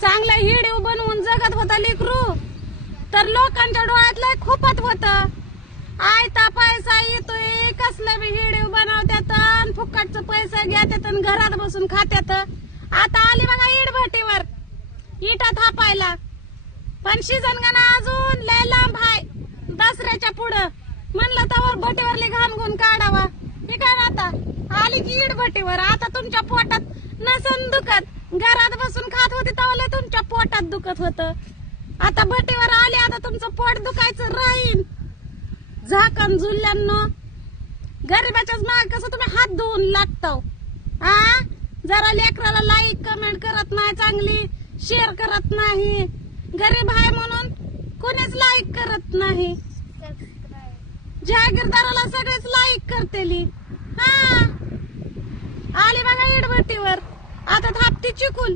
चांगला हिडीव बनवून जगत होता लेकरू, तर लोकांच्या डोळ्यातलं खूपच होत. आयता पैसा येतोय, कसलं बी हिडीव बनवत्यात अन फुकटचं पैसे घेतात अन घरात बसून खात्यात. आता आली बघा इट भट्टीवर इटा थापायला, पण सीजन गाणं अजून लय लांब हाय. दसऱ्याच्या पुढं म्हणलं तर भट्टीवरली घाण गुण काढावा. हे काय ना आता आली की इट भट्टीवर. आता तुमच्या पोटात नसन दुखत, घरात बसून खात होते तेव्हा तुमच्या पोटात दुखत होत. आता भट्टीवर आले, आता तुमचं पोट दुखायचं राहीन. झाकण झुलल्यानं गरीबाच्याच माग कसं तुम्ही हात धुवून लागतो. जरा लेकराला लाईक कमेंट करत नाही, चांगली शेअर करत नाही. गरीब आहे म्हणून कोणीच लाईक करत नाही. जागीरदाराला सगळेच लाईक करतेली. आली बघा इटभट्टीवर, आता थापती चिकून.